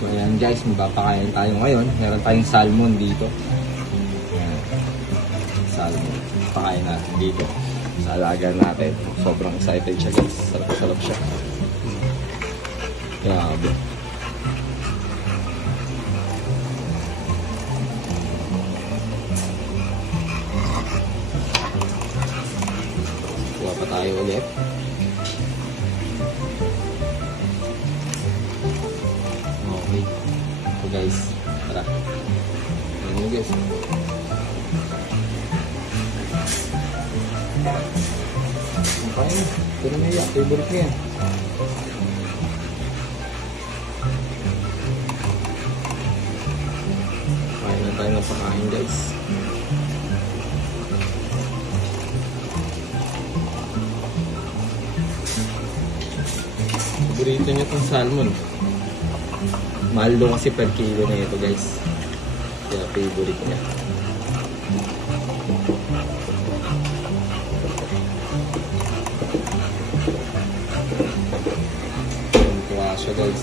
So ayan guys, magpapakain tayo ngayon. Meron tayong salmon dito. Ayan. Salmon. Pakain natin dito sa alaga natin. Sobrang excited siya guys. Sarap siya. Grabe. Kuha pa tayo ulit. Okay. So guys, tara. Ayan yun guys. Kain na. Pero na yan. Favorite niya. Kain na tayo ng pakain guys. Paborito niya itong salmon. Mahal daw kasi per kilo na ito guys. Kaya favorite niya. Tuwa siya guys.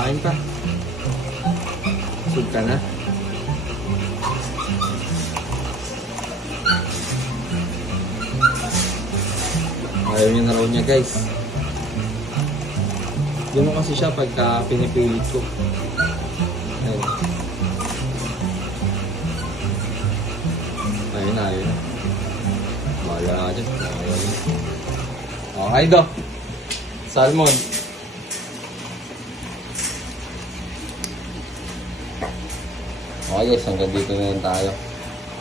Kain pa. Sug ka na. Ayaw niya na raw niya guys. Gano'n kasi siya pagka pinipilit ko. Ayun. Ayun na. Bahala ka dyan. Okay do. Salmon. Okay guys, hanggang dito na lang tayo.